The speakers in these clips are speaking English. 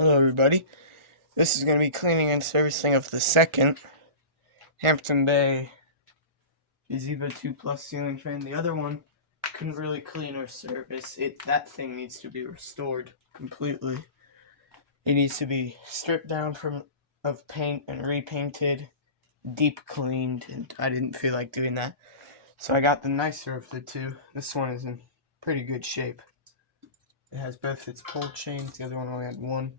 Hello everybody, this is going to be cleaning and servicing of the second Hampton Bay Gazebo 2 Plus ceiling fan. The other one couldn't really clean or service. That thing needs to be restored completely. It needs to be stripped down of paint and repainted, deep cleaned, and I didn't feel like doing that. So I got the nicer of the two. This one is in pretty good shape. It has both its pull chains, the other one only had one.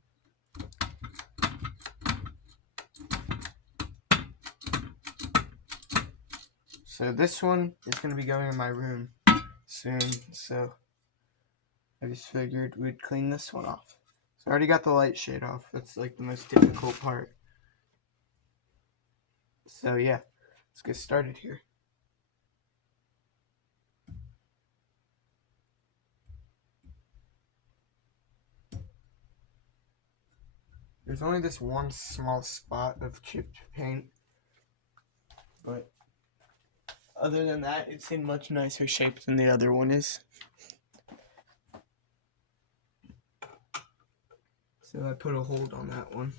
So this one is going to be going in my room soon, so I just figured we'd clean this one off. So I already got the light shade off. That's like the most difficult part. So yeah, let's get started here. There's only this one small spot of chipped paint, but other than that, it's in much nicer shape than the other one is. So I put a hold on that one,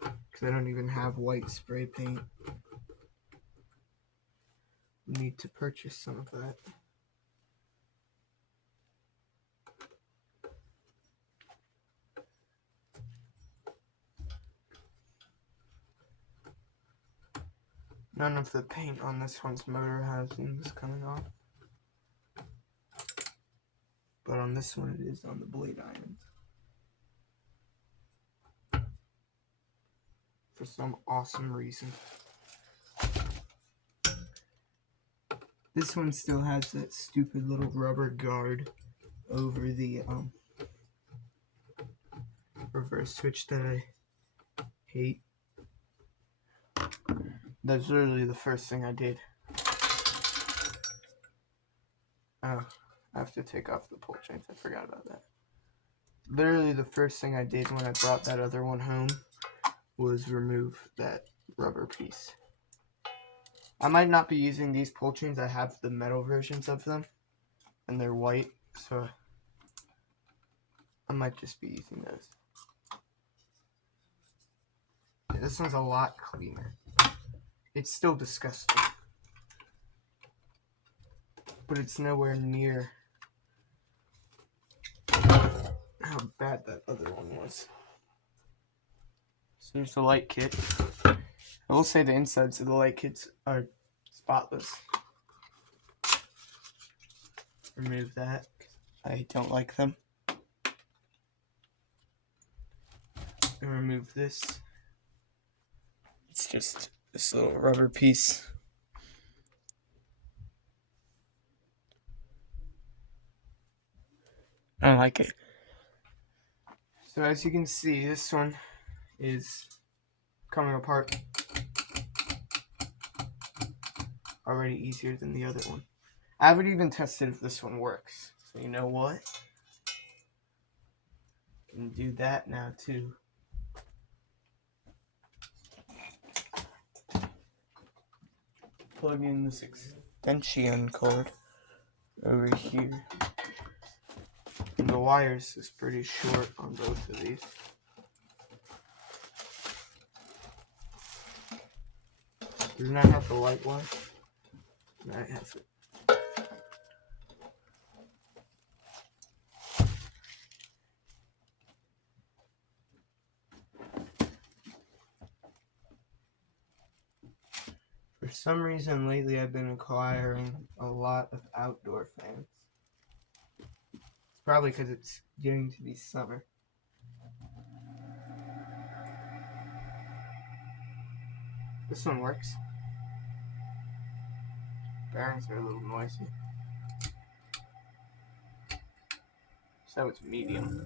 because I don't even have white spray paint. We need to purchase some of that. None of the paint on this one's motor housings coming off. But on this one it is on the blade irons. For some awesome reason. This one still has that stupid little rubber guard over the reverse switch that I hate. That's literally the first thing I did. Oh, I have to take off the pull chains. I forgot about that. Literally the first thing I did when I brought that other one home was remove that rubber piece. I might not be using these pull chains. I have the metal versions of them, and they're white, so I might just be using those. Yeah, this one's a lot cleaner. It's still disgusting, but it's nowhere near how bad that other one was. So here's the light kit. I will say the insides of the light kits are spotless. Remove that. I don't like them. And remove this. It's just this little rubber piece. I don't like it. So as you can see, this one is coming apart already easier than the other one. I haven't even tested if this one works. So you know what? I can do that now too. Plug in this extension cord over here. And the wires is pretty short on both of these. Doesn't that have the light one? No, it has it. For some reason lately I've been acquiring a lot of outdoor fans. It's probably because it's getting to be summer. This one works. Bearings are a little noisy. So it's medium.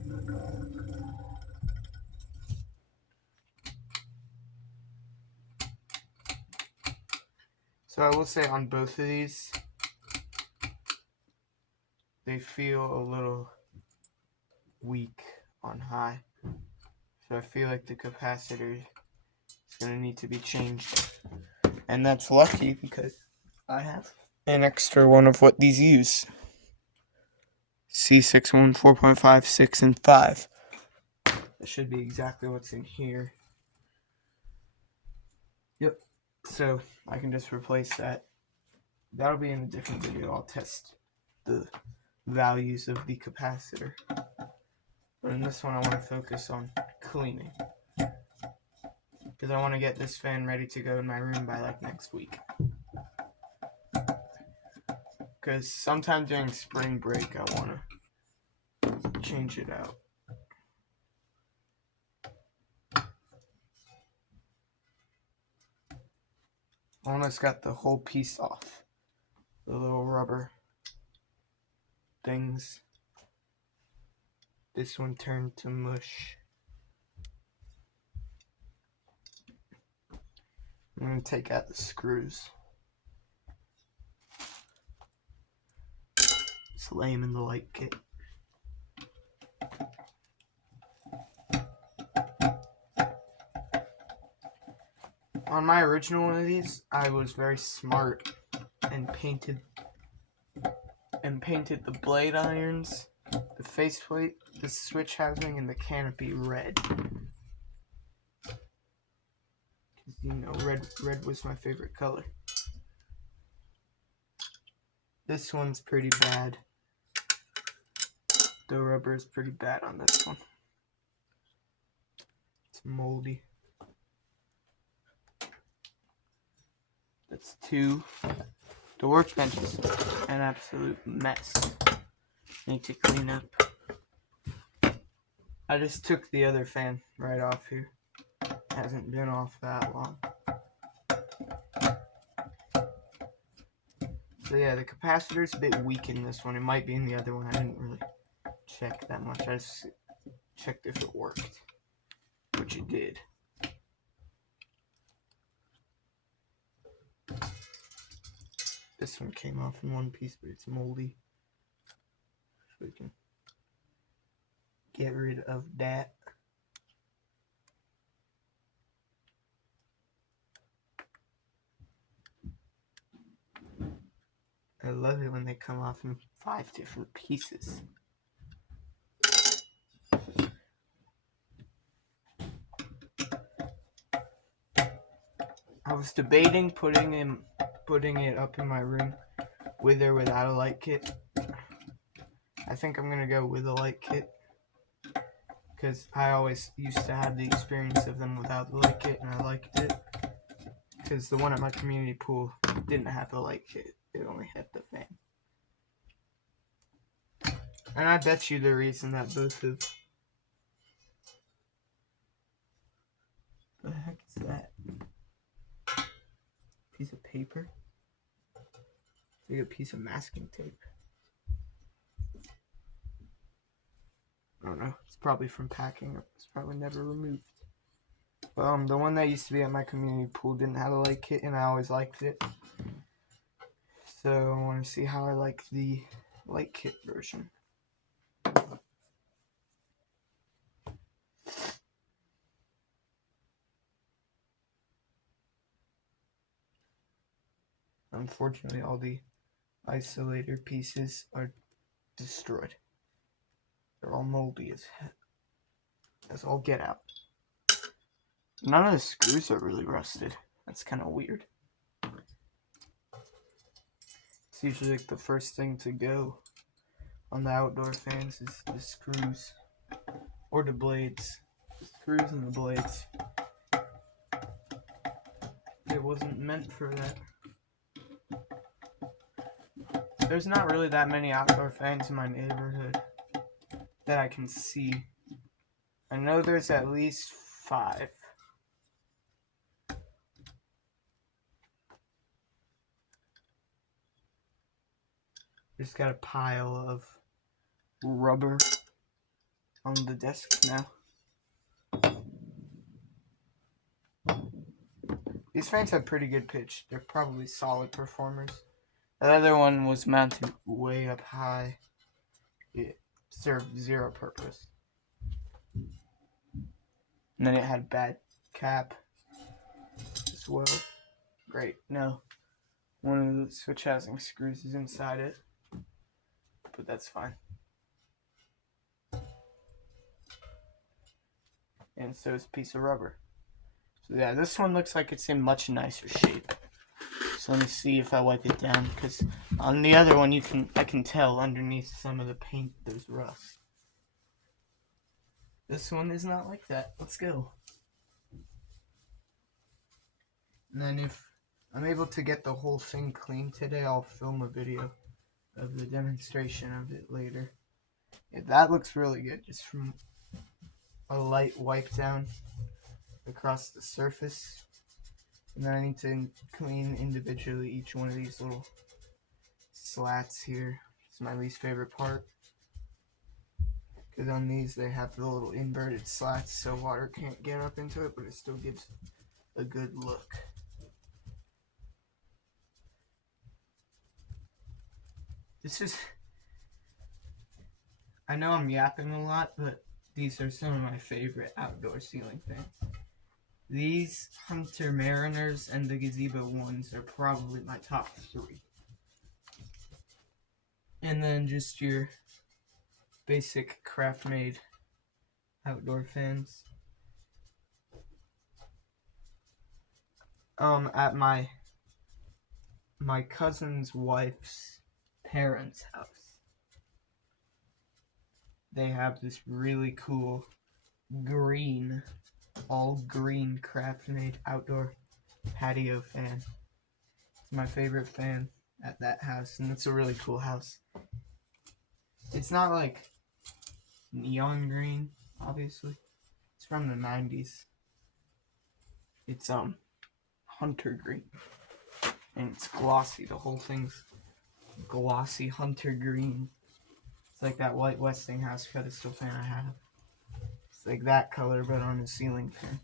So I will say on both of these, they feel a little weak on high. So I feel like the capacitor is going to need to be changed. And that's lucky because I have an extra one of what these use. C61 4.5, 6, and 5. That should be exactly what's in here. Yep. So I can just replace that. That'll be in a different video. I'll test the values of the capacitor. But in this one I want to focus on cleaning. Because I want to get this fan ready to go in my room by like next week. Because sometime during spring break I want to change it out. Almost got the whole piece off. The little rubber things. This one turned to mush. I'm going to take out the screws. Just lay them in the light kit. On my original one of these, I was very smart and painted the blade irons, the faceplate, the switch housing, and the canopy red. Because, you know, red was my favorite color. This one's pretty bad. The rubber is pretty bad on this one. It's moldy. That's 2. The workbench is an absolute mess. Need to clean up. I just took the other fan right off here. Hasn't been off that long. So yeah, the capacitor's a bit weak in this one. It might be in the other one. I didn't really check that much. I just checked if it worked, which it did. This one came off in one piece, but it's moldy. So we can get rid of that. I love it when they come off in 5 different pieces. I was debating putting it up in my room with or without a light kit. I think I'm gonna go with a light kit because I always used to have the experience of them without the light kit, and I liked it. Because the one at my community pool didn't have the light kit; it only had the fan. And I bet you the reason that both of the heck is that? Piece of paper? It's like a piece of masking tape. I don't know. It's probably from packing. It's probably never removed. But the one that used to be at my community pool didn't have a light kit, and I always liked it. So I want to see how I like the light kit version. Unfortunately, all the isolator pieces are destroyed. They're all moldy as heck. That's all get out. None of the screws are really rusted. That's kind of weird. It's usually like the first thing to go on the outdoor fans is the screws or the blades. The screws and the blades. It wasn't meant for that. There's not really that many outdoor fans in my neighborhood that I can see. I know there's at least 5. Just got a pile of rubber on the desk now. These fans have pretty good pitch. They're probably solid performers. That other one was mounted way up high. It served 0 purpose. And then it had bad cap as well. Great. No. One of the switch housing screws is inside it. But that's fine. and so is a piece of rubber. So yeah, this one looks like it's in much nicer shape. So let me see if I wipe it down, because on the other one I can tell underneath some of the paint there's rust. This one is not like that. Let's go. And then if I'm able to get the whole thing clean today, I'll film a video of the demonstration of it later. Yeah, that looks really good, just from a light wipe down across the surface. And then I need to clean individually each one of these little slats here. It's my least favorite part, because on these they have the little inverted slats so water can't get up into it, but it still gives a good look. I know I'm yapping a lot, but these are some of my favorite outdoor ceiling fans. These Hunter Mariners and the Gazebo ones are probably my top 3. And then just your basic craft-made outdoor fans. At my cousin's wife's parents' house, they have this really cool green, all green craft-made outdoor patio fan. It's my favorite fan at that house, and it's a really cool house. It's not like neon green, obviously. It's from the 90s. It's hunter green, and it's glossy. The whole thing's glossy hunter green. It's like that white Westinghouse pedestal fan I have. It's like that color, but on a ceiling fan.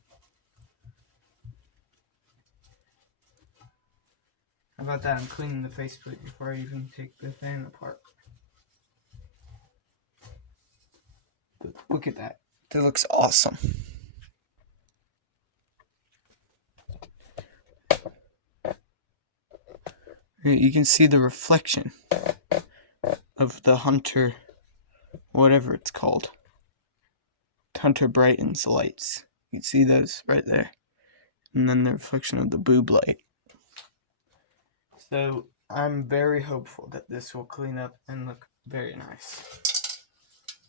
How about that? I'm cleaning the faceplate before I even take the fan apart. But look at that. That looks awesome. You can see the reflection of the Hunter, whatever it's called. Hunter brightens lights. You can see those right there. And then the reflection of the boob light. So I'm very hopeful that this will clean up and look very nice.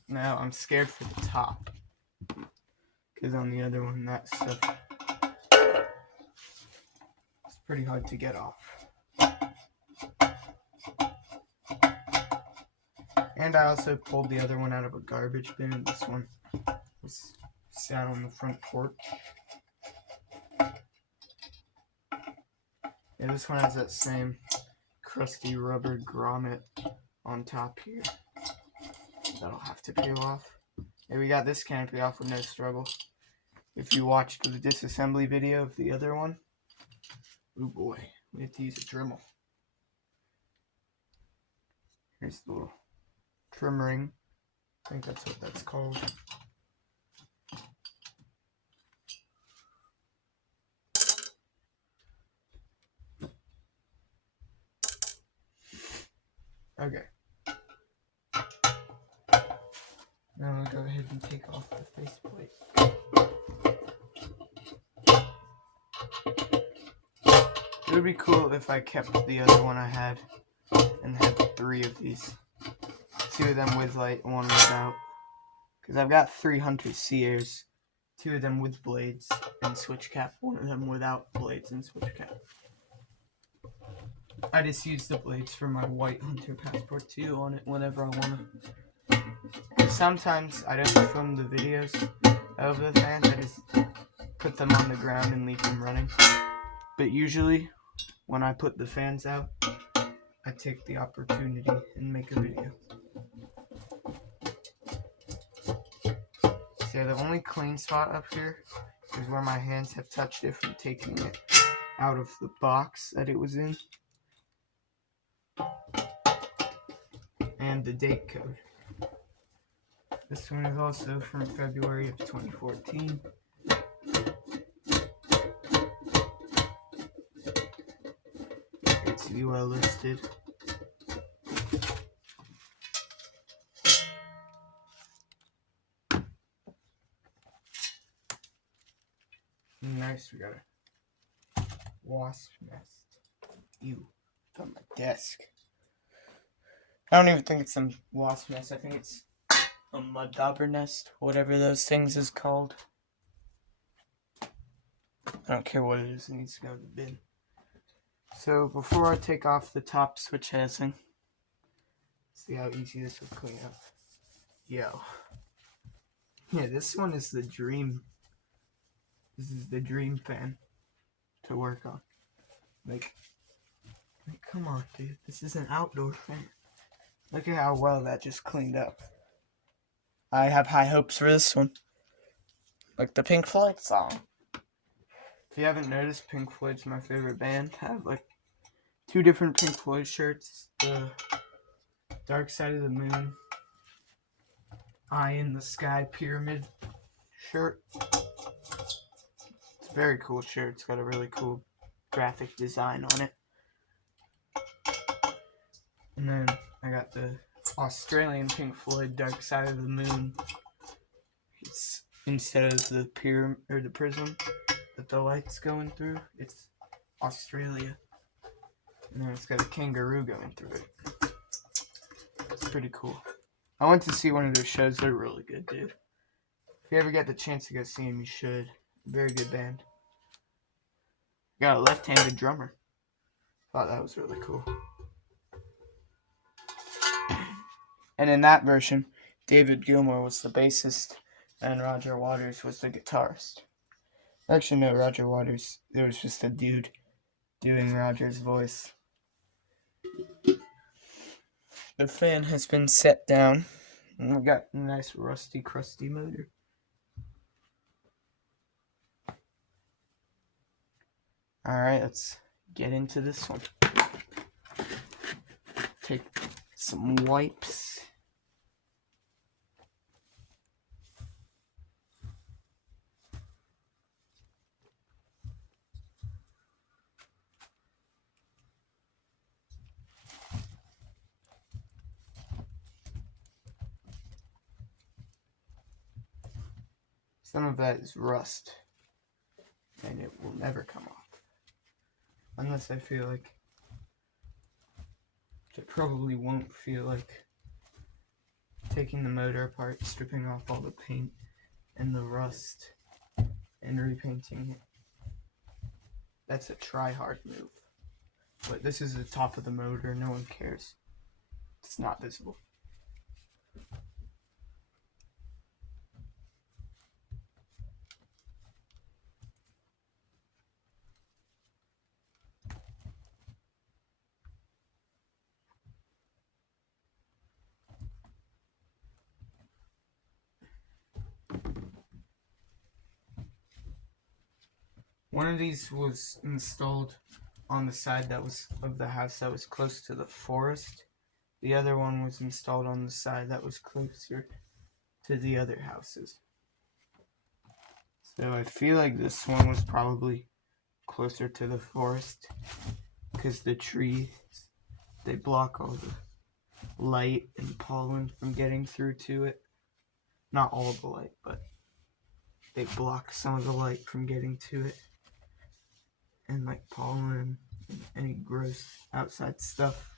Now I'm scared for the top, because on the other one that stuff is pretty hard to get off. And I also pulled the other one out of a garbage bin, and this one was sat on the front porch. Yeah, this one has that same crusty rubber grommet on top here. That'll have to peel off. And we got this canopy off with no struggle. If you watched the disassembly video of the other one, oh boy, we have to use a Dremel. Here's the little trim ring. I think that's what that's called. Okay. Now I'll go ahead and take off the faceplate. It would be cool if I kept the other one I had and had 3 of these. 2 of them with light, 1 without. Because I've got 3 Hunter Sears, 2 of them with blades and switch cap, 1 of them without blades and switch cap. I just use the blades for my white Hunter Passport 2 on it whenever I want to. Sometimes I don't film the videos of the fans, I just put them on the ground and leave them running. But usually, when I put the fans out, I take the opportunity and make a video. So the only clean spot up here is where my hands have touched it from taking it out of the box that it was in. And the date code. This one is also from February of 2014. It's UL listed. Nice, we got a wasp nest. Ew, it's on my desk. I don't even think it's a wasp nest. I think it's a mud dauber nest, whatever those things is called. I don't care what it is, it needs to go in the bin. So before I take off the top switch housing, see how easy this will clean up. Yo. Yeah, this one is the dream. This is the dream fan to work on. Like come on, dude. This is an outdoor fan. Look at how well that just cleaned up. I have high hopes for this one. Like the Pink Floyd song. If you haven't noticed, Pink Floyd's my favorite band. I have like 2 different Pink Floyd shirts. The Dark Side of the Moon, Eye in the Sky Pyramid shirt. It's a very cool shirt. It's got a really cool graphic design on it. And then I got the Australian Pink Floyd Dark Side of the Moon. It's instead of the pyramid or the prism that the light's going through, it's Australia. And then it's got a kangaroo going through it. It's pretty cool. I went to see one of their shows. They're really good, dude. If you ever get the chance to go see them, you should. Very good band. Got a left-handed drummer. Thought that was really cool. And in that version, David Gilmour was the bassist and Roger Waters was the guitarist. Actually, no, Roger Waters, there was just a dude doing Roger's voice. The fan has been set down, and we got a nice rusty, crusty motor. Alright, let's get into this one. Take some wipes. Some of that is rust, and it will never come off. Unless I feel like, it probably won't feel like, taking the motor apart, stripping off all the paint and the rust, and repainting it. That's a try-hard move. But this is the top of the motor, no one cares. It's not visible. One of these was installed on the side that was of the house that was close to the forest. The other one was installed on the side that was closer to the other houses. So I feel like this one was probably closer to the forest because the trees, they block all the light and pollen from getting through to it. Not all the light, but they block some of the light from getting to it. And like pollen and any gross outside stuff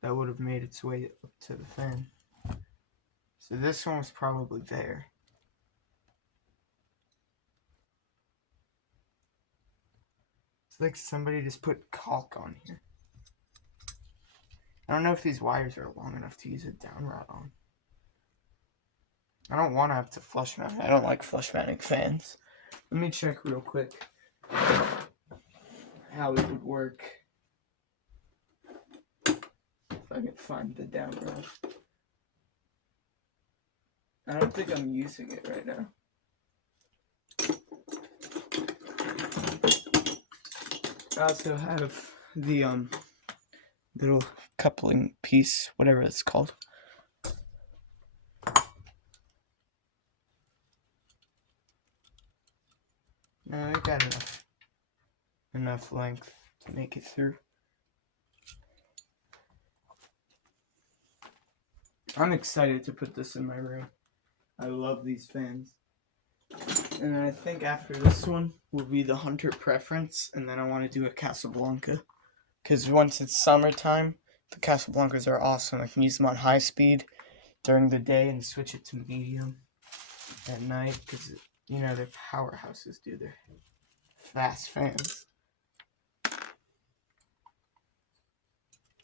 that would have made its way up to the fan. So this one was probably there. It's like somebody just put caulk on here. I don't know if these wires are long enough to use a down rod on. I don't want to have to flush mount. I don't like flush mounting fans. Let me check real quick how it would work. If I can find the down rod. I don't think I'm using it right now. I also have the little coupling piece, whatever it's called. No, I got enough length to make it through. I'm excited to put this in my room. I love these fans. And I think after this one will be the Hunter Preference, and then I want to do a Casablanca. Because once it's summertime, the Casablancas are awesome. I can use them on high speed during the day and switch it to medium at night, because, you know, they're powerhouses, dude. They're fast fans.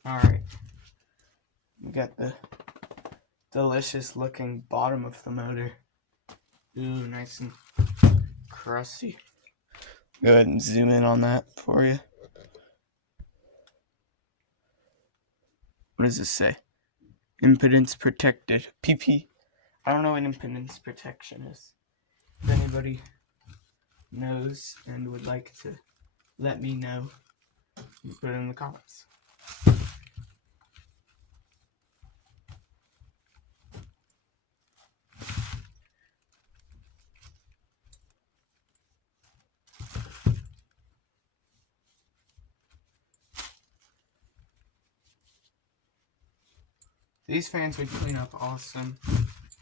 Alright. We got the delicious looking bottom of the motor. Ooh, nice and crusty. Go ahead and zoom in on that for you. What does this say? Impedance protected. PP. I don't know what impedance protection is. If anybody knows and would like to let me know, you put it in the comments. These fans would clean up awesome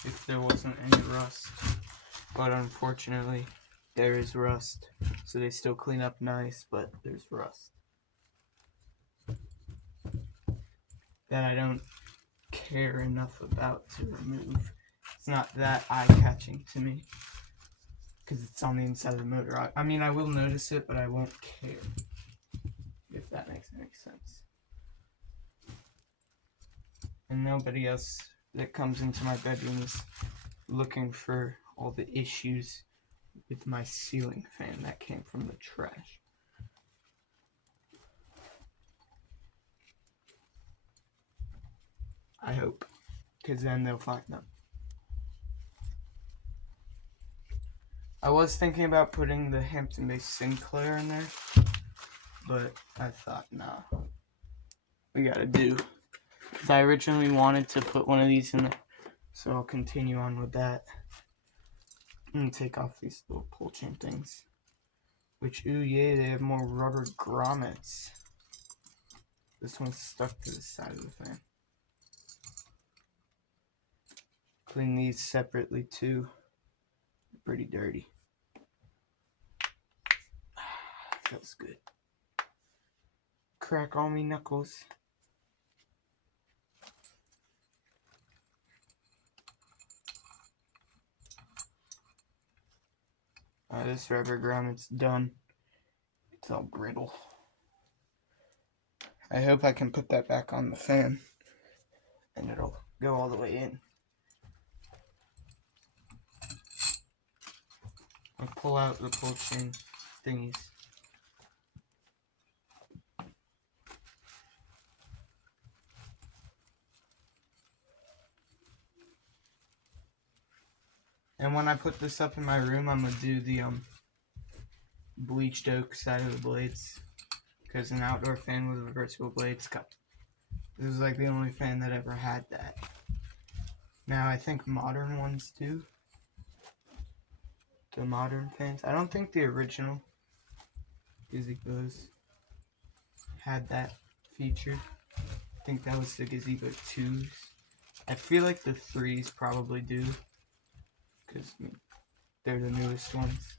if there wasn't any rust, but unfortunately there is rust, so they still clean up nice, but there's rust that I don't care enough about to remove. It's not that eye-catching to me because it's on the inside of the motor. I mean, I will notice it, but I won't care, if that makes any sense. And nobody else that comes into my bedroom is looking for all the issues with my ceiling fan that came from the trash. I hope, because then they'll find them. I was thinking about putting the Hampton-based Sinclair in there, but I thought, nah, we gotta do. Because I originally wanted to put one of these in there, so I'll continue on with that. And take off these little pull chain things. Which, ooh, yay, they have more rubber grommets. This one's stuck to the side of the fan. Clean these separately too. They're pretty dirty. Feels good. Crack all me knuckles. This rubber grommet's done. It's all brittle. I hope I can put that back on the fan and it'll go all the way in. I'll pull out the pull chain thingies. And when I put this up in my room, I'm gonna do the bleached oak side of the blades, because an outdoor fan with reversible blades cut. This is like the only fan that ever had that. Now I think modern ones do. The modern fans. I don't think the original Gazebos had that feature. I think that was the Gazebo 2s. I feel like the 3s probably do, because I mean, they're the newest ones.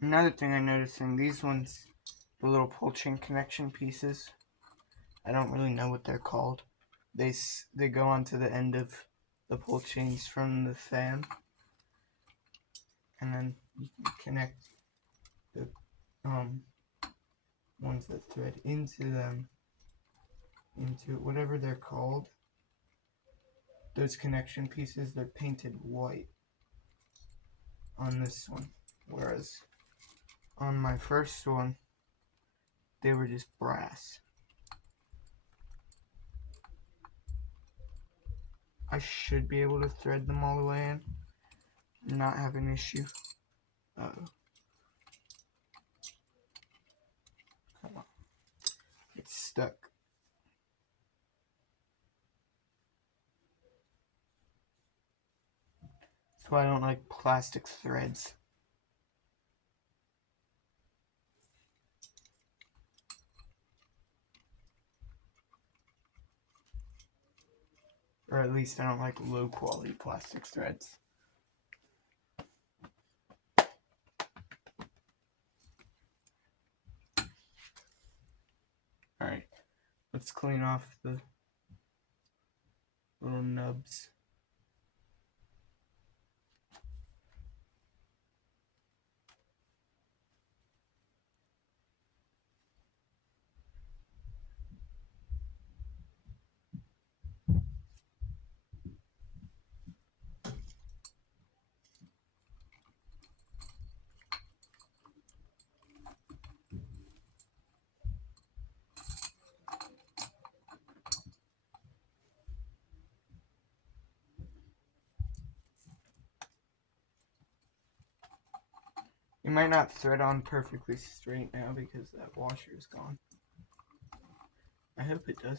Another thing I'm noticing, these ones, the little pull chain connection pieces, I don't really know what they're called. They go onto the end of the pull chains from the fan, and then you can connect the ones that thread into them, into whatever they're called. Those connection pieces, they're painted white on this one, whereas on my first one, they were just brass. I should be able to thread them all the way in, not have an issue. Uh-oh. Come on. It's stuck. That's why I don't like plastic threads. Or at least I don't like low quality plastic threads. Alright, let's clean off the little nubs. You might not thread on perfectly straight now because that washer is gone. I hope it does.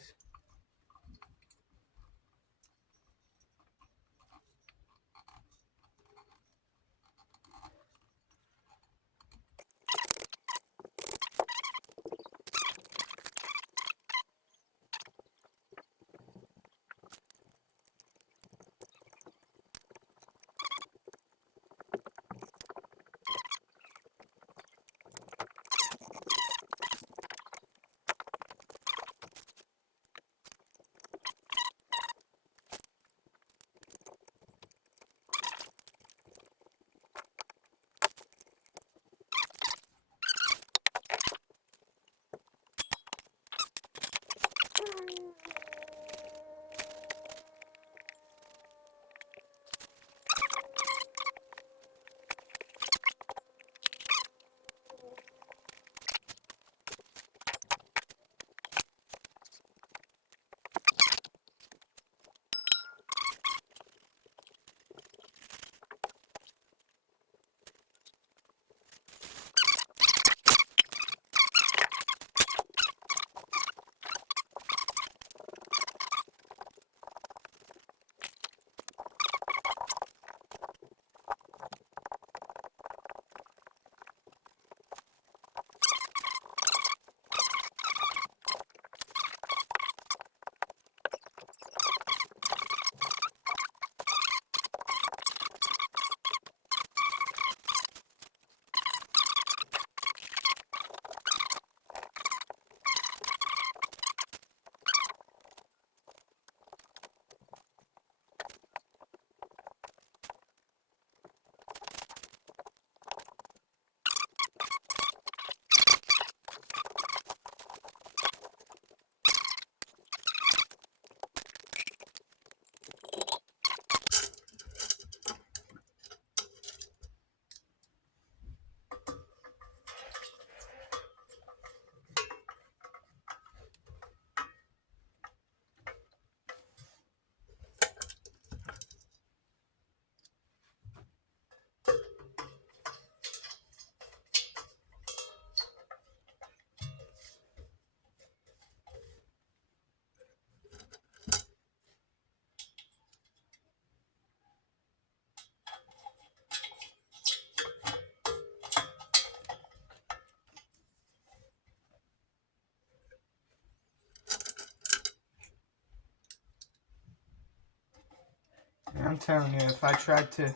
I'm telling you, if I tried to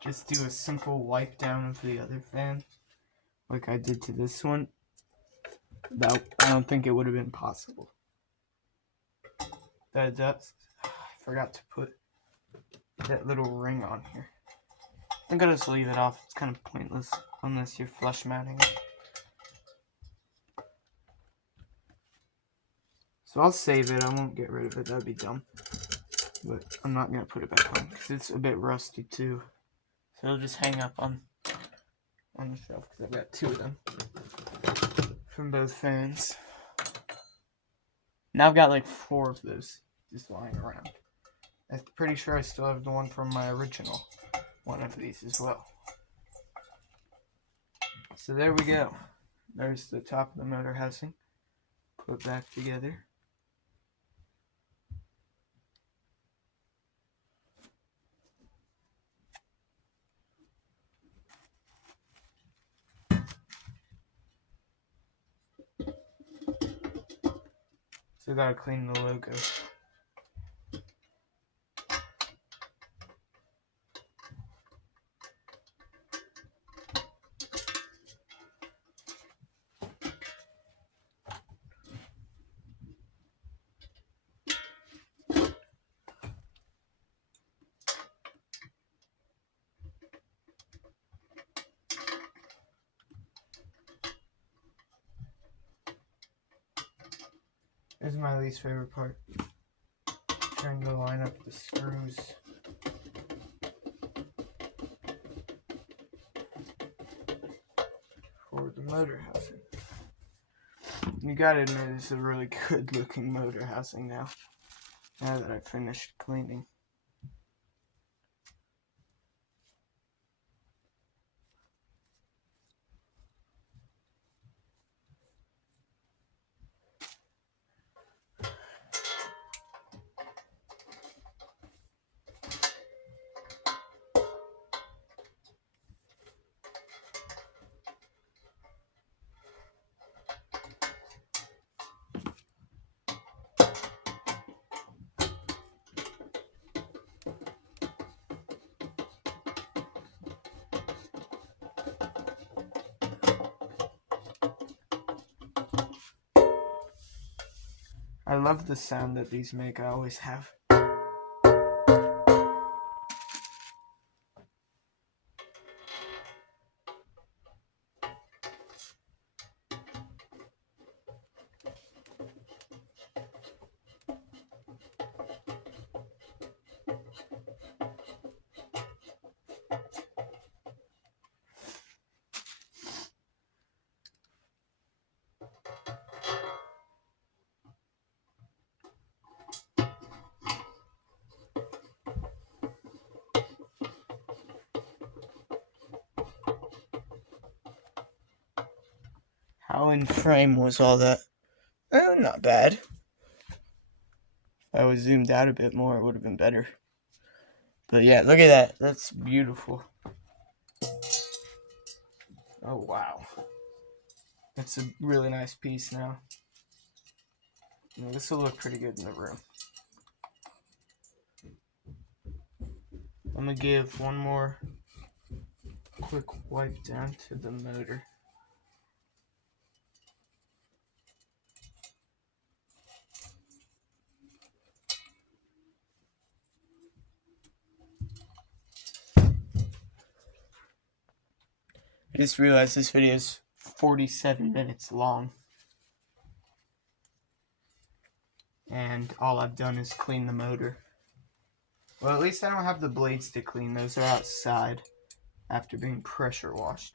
just do a simple wipe down of the other fan, like I did to this one, I don't think it would have been possible. I forgot to put that little ring on here. I'm gonna just leave it off. It's kind of pointless unless you're flush mounting it. So I'll save it. I won't get rid of it. That'd be dumb. But I'm not gonna put it back on because it's a bit rusty too. So it'll just hang up on the shelf because I've got 2 of them from both fans. Now I've got like 4 of those just lying around. I'm pretty sure I still have the one from my original one of these as well. So there we go. There's the top of the motor housing put back together. So I gotta clean the logo. This is my least favorite part. Trying to line up the screws. For the motor housing. You gotta admit, it's a really good looking motor housing now that I've finished cleaning. I love the sound that these make. I always have. How in frame was all that? Not bad. If I was zoomed out a bit more, it would have been better. But yeah, look at that. That's beautiful. Oh, wow. That's a really nice piece now. This will look pretty good in the room. I'm going to give one more quick wipe down to the motor. I just realized this video is 47 minutes long. And all I've done is clean the motor. Well, at least I don't have the blades to clean. Those are outside after being pressure washed.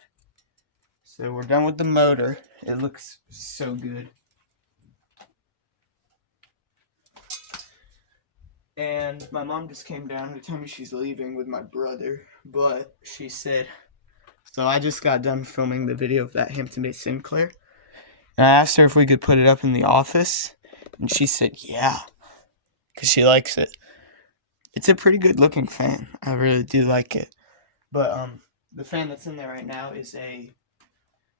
So we're done with the motor. It looks so good. And my mom just came down to tell me she's leaving with my brother. But she said... So I just got done filming the video of that Hampton Bay Sinclair. And I asked her if we could put it up in the office. And she said, yeah. Because she likes it. It's a pretty good looking fan. I really do like it. But the fan that's in there right now is a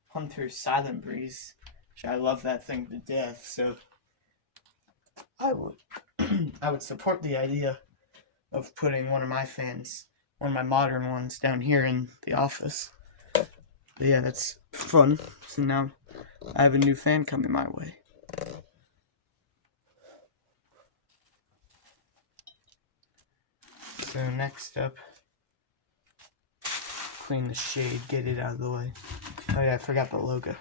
Hunter Silent Breeze. Which I love that thing to death. So I would support the idea of putting one of my fans, one of my modern ones, down here in the office. But yeah, that's fun. So now I have a new fan coming my way. So next up, clean the shade, get it out of the way. Oh yeah, I forgot the logo.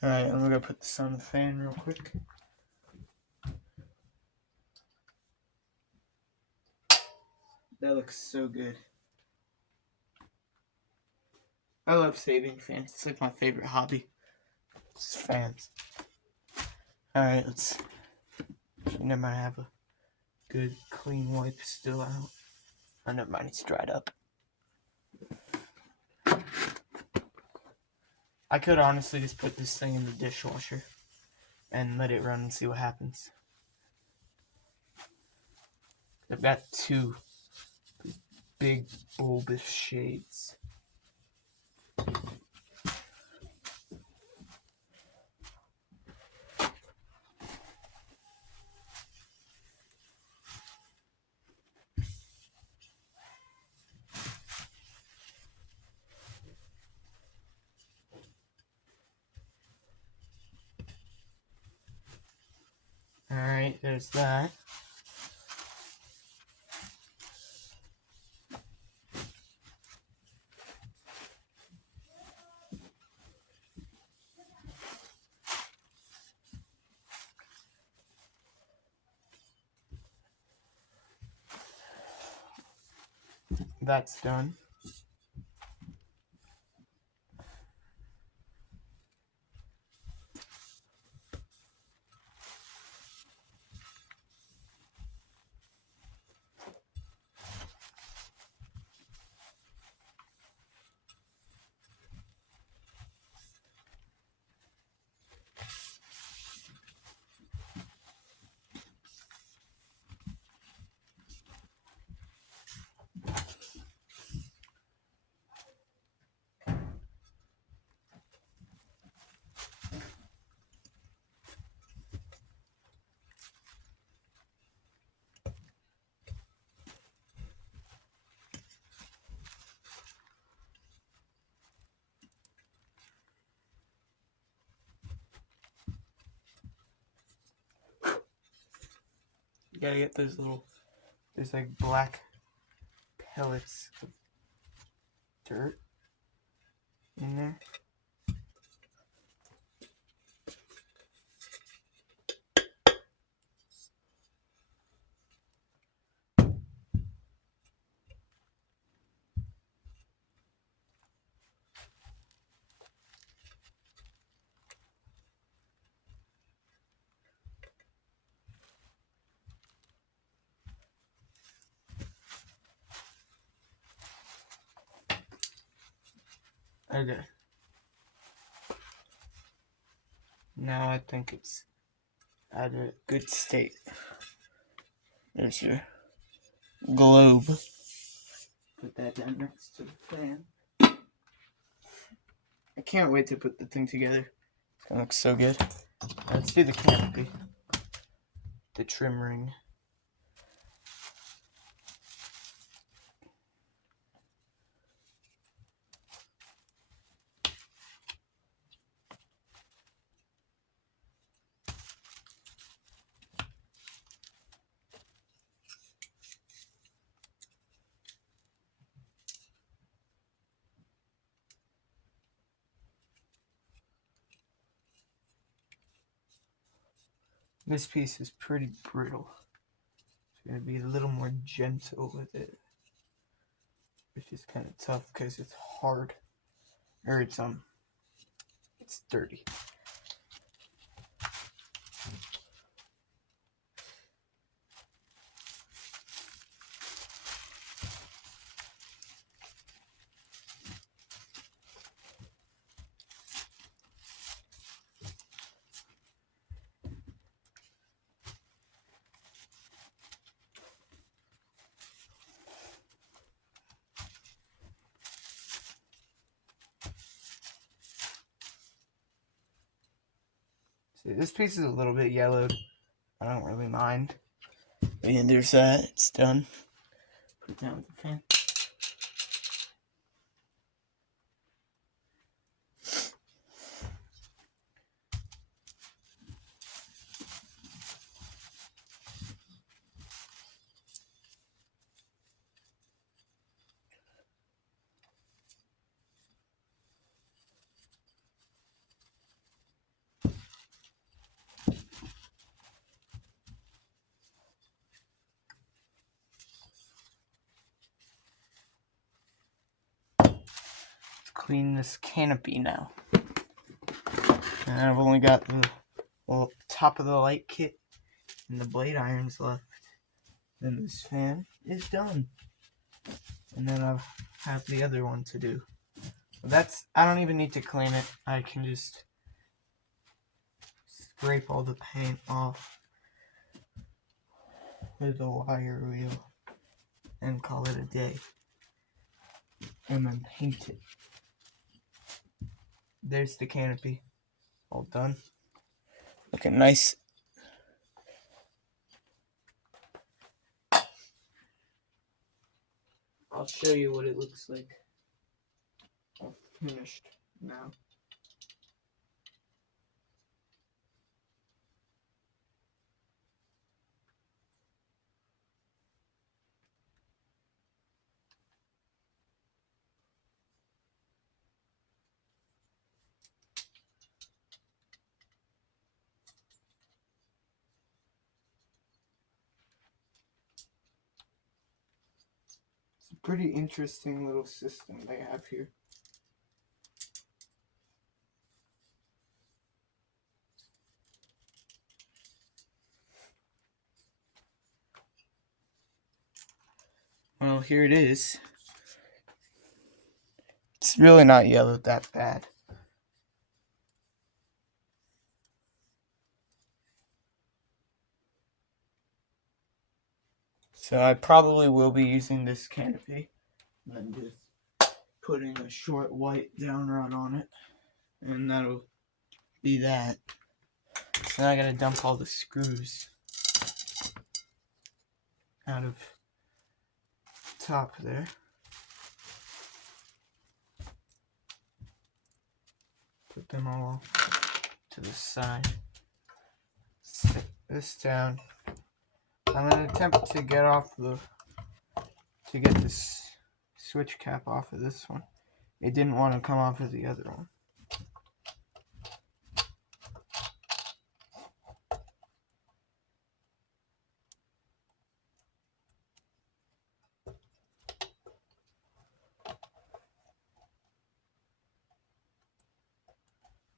Alright, I'm gonna put this on the fan real quick. That looks so good. I love saving fans. It's like my favorite hobby. It's fans. Alright, let's... Never mind, I have a good clean wipe still out. Oh, never mind, it's dried up. I could honestly just put this thing in the dishwasher and let it run and see what happens. I've got two big bulbous shades. Alright, there's that. That's done. You gotta get those little, there's like black pellets of dirt in there. Okay. Now I think it's at a good state. There's your globe. Put that down next to the fan. I can't wait to put the thing together. It's gonna look so good. Let's do the canopy. The trim ring. This piece is pretty brittle. It's going to be a little more gentle with it. Which is kind of tough because it's hard. Or it's dirty. See, this piece is a little bit yellowed. I don't really mind. And there's that. It's done. Put it down with the fan. Clean this canopy now. And I've only got the top of the light kit and the blade irons left. Then this fan is done. And then I'll have the other one to do. I don't even need to clean it. I can just scrape all the paint off with a wire wheel and call it a day. And then paint it. There's the canopy. All done. Looking nice. I'll show you what it looks like. All finished now. It's a pretty interesting little system they have here. Well, here it is. It's really not yellowed that bad. So I probably will be using this canopy and then just putting a short white down rod on it, and that'll be that. So now I gotta dump all the screws out of top there. Put them all to the side. Set this down. I'm gonna attempt to get this switch cap off of this one. It didn't want to come off of the other one.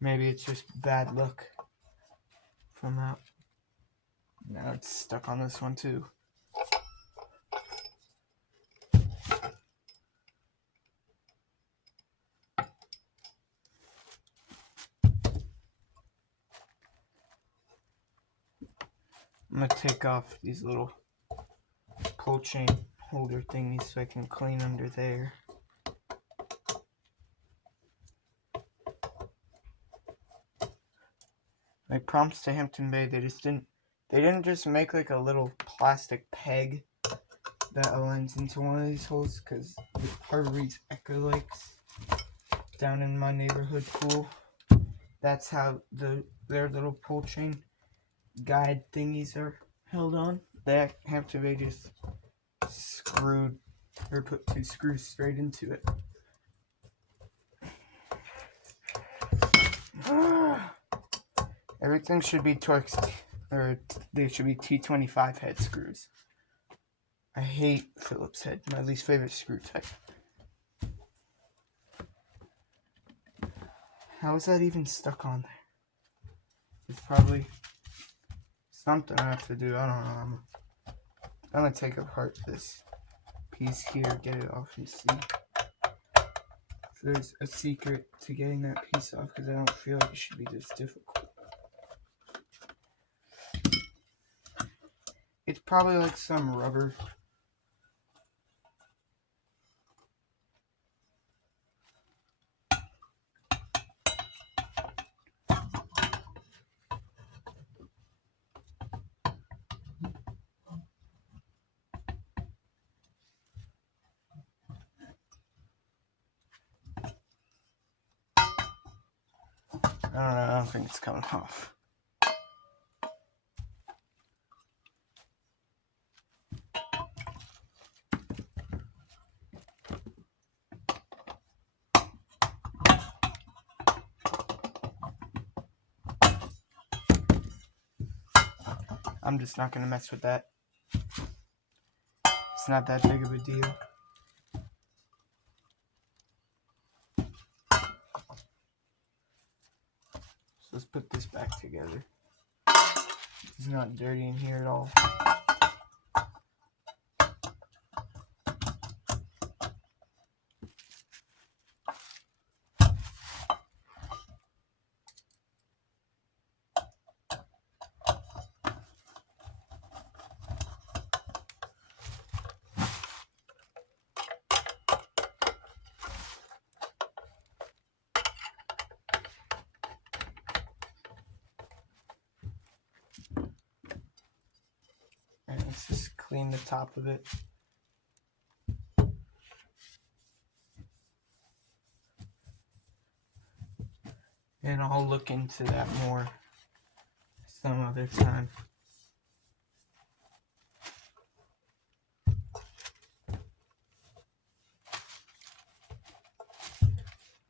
Maybe it's just bad luck from that. Now it's stuck on this one too. I'm gonna take off these little pull chain holder thingies so I can clean under there. Like prompts to Hampton Bay, they didn't just make like a little plastic peg that aligns into one of these holes, because with Harvey's Echo Lakes down in my neighborhood pool, that's how their little pull chain guide thingies are held on. That Hampton Bay just screwed or put 2 screws straight into it. Everything should be Torx, or they should be T25 head screws. I hate Phillips head, my least favorite screw type. How is that even stuck on there? It's probably something I have to do. I don't know. I'm gonna take apart this piece here, get it off, and see if there's a secret to getting that piece off, because I don't feel like it should be this difficult. It's probably like some rubber. don't know, I don't think it's coming off. I'm just not going to mess with that. It's not that big of a deal. So let's put this back together. It's not dirty in here at all. And let's just clean the top of it. And I'll look into that more some other time.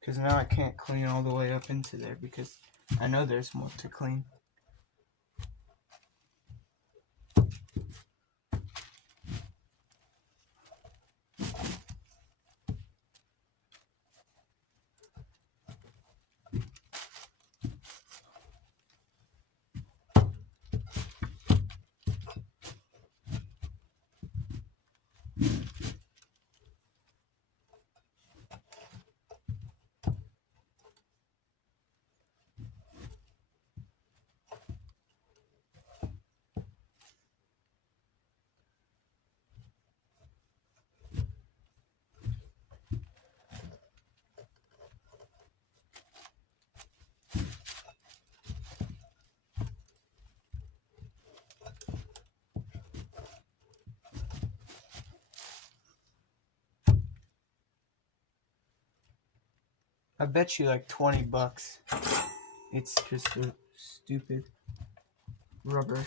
Because now I can't clean all the way up into there because I know there's more to clean. I bet you like $20. It's just a stupid rubber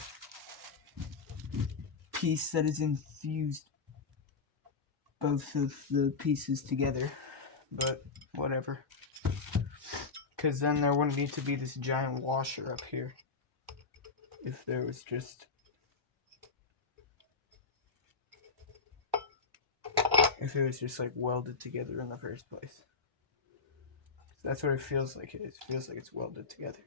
piece that is infused both of the pieces together, but whatever. Because then there wouldn't need to be this giant washer up here if there was just if it was just like welded together in the first place. That's what it feels like. It feels like it's welded together.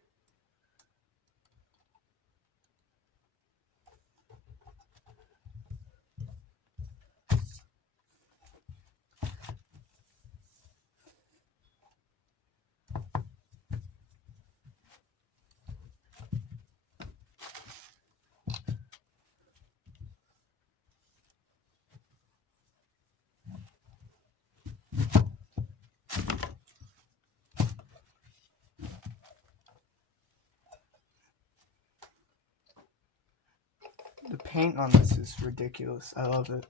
The paint on this is ridiculous. I love it.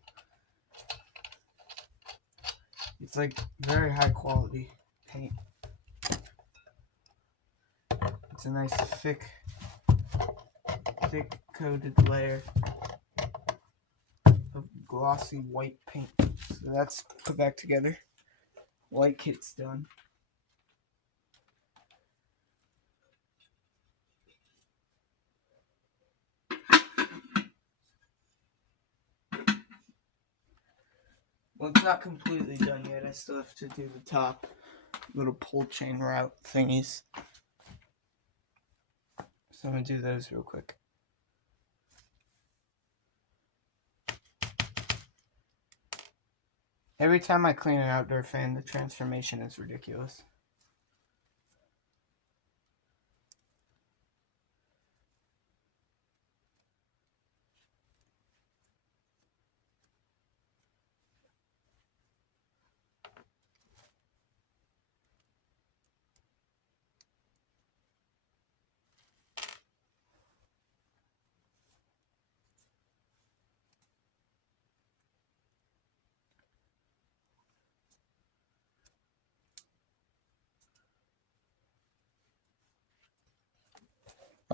It's like very high quality paint. It's a nice thick coated layer of glossy white paint. So that's put back together. White kit's done. Well, it's not completely done yet. I still have to do the top little pull chain route thingies. So I'm going to do those real quick. Every time I clean an outdoor fan, the transformation is ridiculous.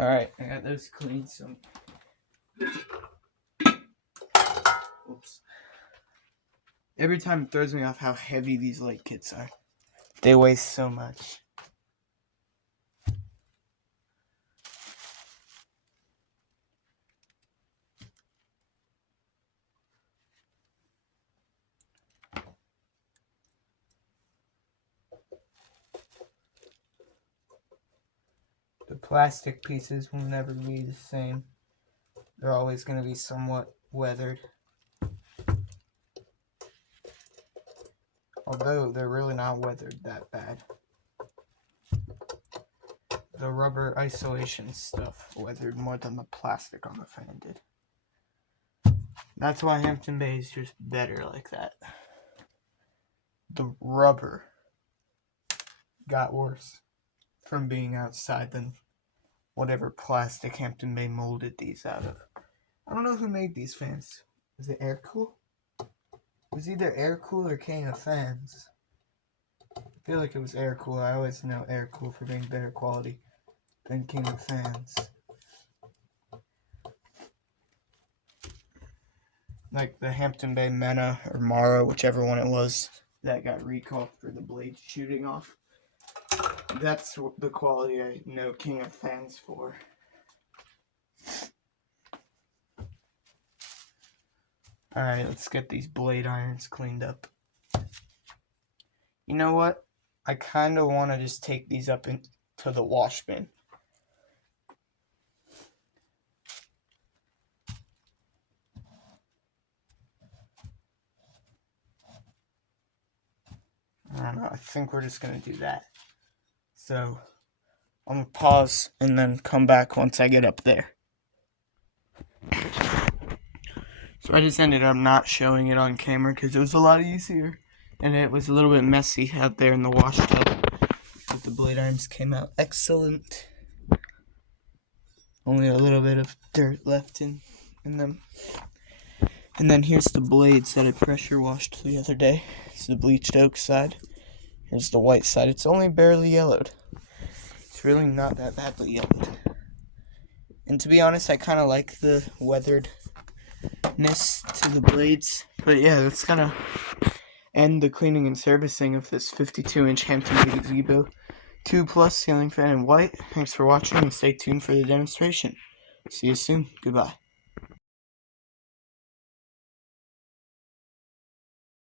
Alright, I got those cleaned. So, oops. Every time it throws me off how heavy these light kits are. They weigh so much. The plastic pieces will never be the same. They're always going to be somewhat weathered. Although they're really not weathered that bad. The rubber isolation stuff weathered more than the plastic on the fan did. That's why Hampton Bay is just better like that. The rubber got worse from being outside than whatever plastic Hampton Bay molded these out of. I don't know who made these fans. Was it Aircool? It was either Aircool or King of Fans. I feel like it was Aircool. I always know Aircool for being better quality than King of Fans. Like the Hampton Bay Mena or Mara, whichever one it was, that got recalled for the blade shooting off. That's the quality I know King of Fans for. Alright, let's get these blade irons cleaned up. You know what? I kind of want to just take these up into the wash bin. I don't know, I think we're just going to do that. So, I'm going to pause and then come back once I get up there. So I just ended up not showing it on camera because it was a lot easier. And it was a little bit messy out there in the wash tub. But the blade irons came out excellent. Only a little bit of dirt left in them. And then here's the blades that I pressure washed the other day. It's the bleached oak side. Here's the white side. It's only barely yellowed. It's really not that badly yellowed. And to be honest, I kind of like the weatheredness to the blades. But yeah, that's kind of end the cleaning and servicing of this 52-inch Hampton Bay Gazebo 2+ ceiling fan in white. Thanks for watching and stay tuned for the demonstration. See you soon. Goodbye.